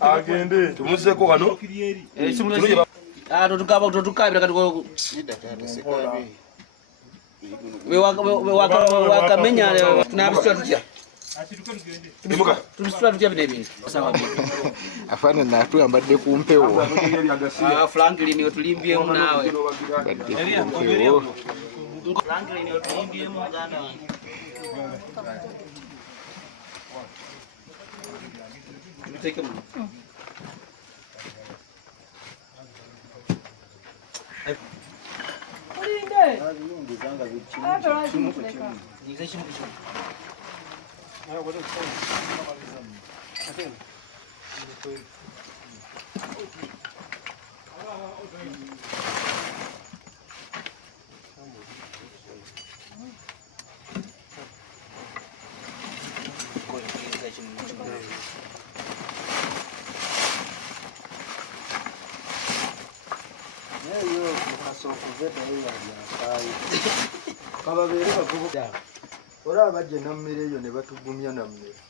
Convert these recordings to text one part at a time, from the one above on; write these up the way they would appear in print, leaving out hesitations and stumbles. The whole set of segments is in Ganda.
agende tumuzeko wano tukabira kati wakamenya tunabisitula tutya tubisitula tutya bino ebintu afana natu ambadde ku mpewo Franklin otulimbyemu naawe mpewo Franklin otulimbyemu muganda wange tubiteeke muno kababeere bavubuka olaba bajja nammere eyo ne batugumya nammere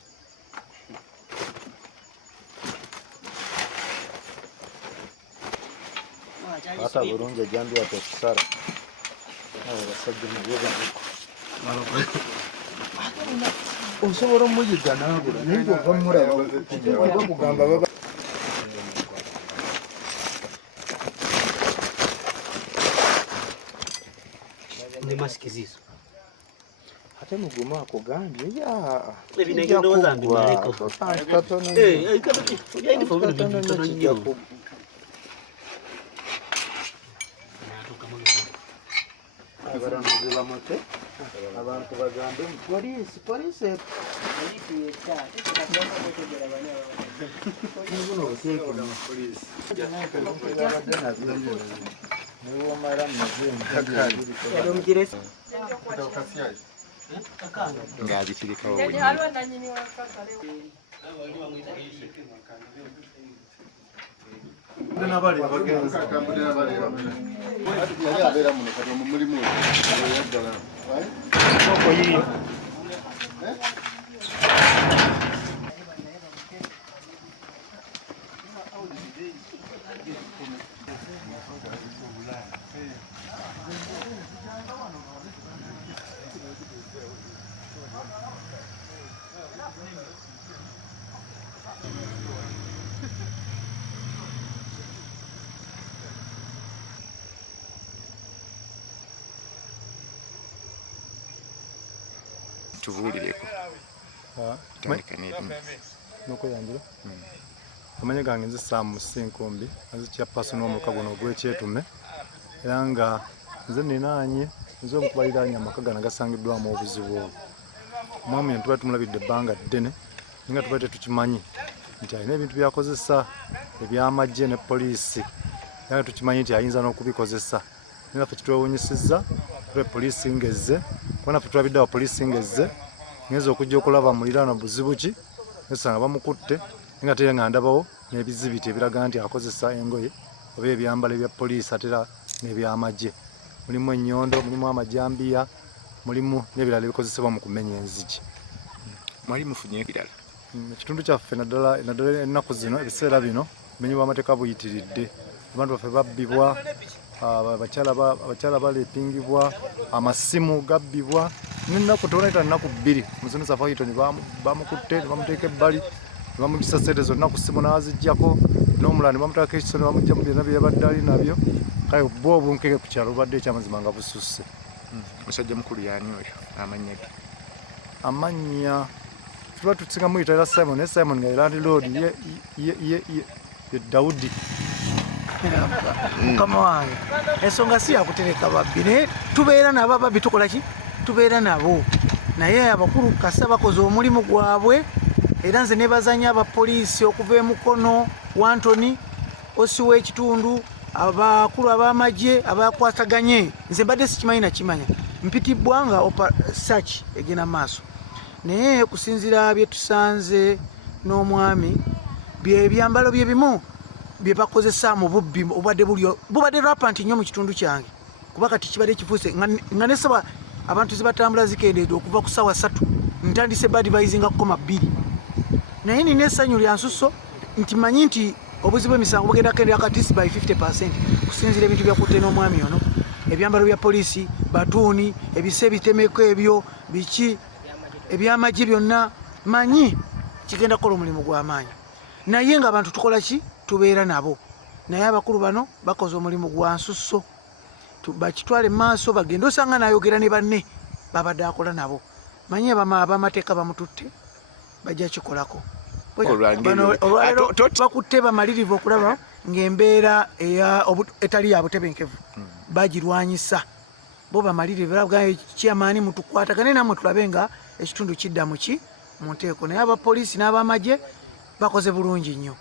ata bulungi ejambi ate okusala basajja nabebaliko osobola omuyiga naabula naye ova mulaba bakugamba baba masiki zizo ate muguma akugambye ebinegendowooza mbimaleko abarambuzi bamote abantu bagambe poliisi ngabikirikawo tubulireko nokuyanjira amanya gange nze Sam Sinkombi nzikya personal omuka guno gw'ekyetume era nga nze ninaanye nze omukubaliranye amaka gano gasangiddwamu obuzibu obwo omwami yentuba tumulabidde ebbanga ddene nga tuba tetukimanyi nti alina ebintu byakozesa ebyamagye ne poliisi era tukimanyi nti ayinza n'okubikozesa naye naffe kitwewuunyisizza tule poliisi ngezze kuba naffe tulabidde abapoliisi ngezze ngenza okujja okulaba muliraano buzibu ki nesanga bamukutte nga ate nga ndabawo n'ebizibiti ebiraga nti akozesa engoye oba ebyambalo ebya poliisi ate era n'ebyamagye mulimu ennyondo mulimu amajambiya mulimu n'ebirala ebikozesebwa mu kumenya enzigi mwali mufunye ebirala ekitundu kyaffe naddala ennaku zino ebiseera bino bumenyi bw'amateeka buyitiridde abantu baffe babbibwa abakyala balepingibwa amasimu gabbibwa n'ennaku tewonayita nnaku bbiri musomesa Fayitoni bamukutte ne bamuteeka ebbali ne bamugisa ssente zonna ku ssimu n'aziggyako n'omulala ne bamutaako ekiso ne bamugya mu byonna bye yabadde ali nabyo kale bo obunkeke ku kyalo obadde ekyamazima nga bususse musajja mukulu yaani oyo amannya ge amannya tuba tusinga muyita era Simon naye Simon nga landlord ye Daudi mukama wange ensonga si yakutereka babbi naye tubeera nabo ababbi tukola ki tubeera nabo naye abakulu kasa bakoze omulimu gwabwe era nze nebazanya abapoliisi okuva emukono Wantoni osi w'ekitundu abakulu ab'amagye abakwataganye nze mbadde sikimanyi nakimanya mpitibwa nga search egenda maaso naye kusinzira bye tusanze n'omwami by'ebyambalo bye bimu bye bakozesa mu bubbi bubadde rampant nnyo mu kitundu kyange kuba kati kibadde kifuuse nga nesaba abantu zibatambula zikendedde okuva ku ssaawa 3 ntandise badvising nga 2 naye nina essanyu lya nsusso nti manyi nti obuzibu emisango bugenda kendera katisi by 50% kusinzira ebintu byakutte n'omwami ono, ebyambalo bya poliisi, batuuni, ebise ebitemeko ebyo biki ebyamagye byonna, manyi kigenda kukola omulimu gw'amaanyi. Naye ng'abantu tukola ki? Tubeera nabo. Naye abakulu bano bakoze omulimu gwa nsusso, bakitwale maaso bagende. Osanga n'ayogera ne banne babadde akola nabo. Manyi abamateeka bamututte bajja kikolako. Olwaleero bakutte bamalirivu okulaba ng'embeera etali ya butebenkevu bagirwanyisa. Bo bamalirivu balaga kyamaani mutukwatagane namwe tulabe nga ekitundu kidda mu nteeko. Naye abapoliisi n'abamagye bakoze bulungi nnyo.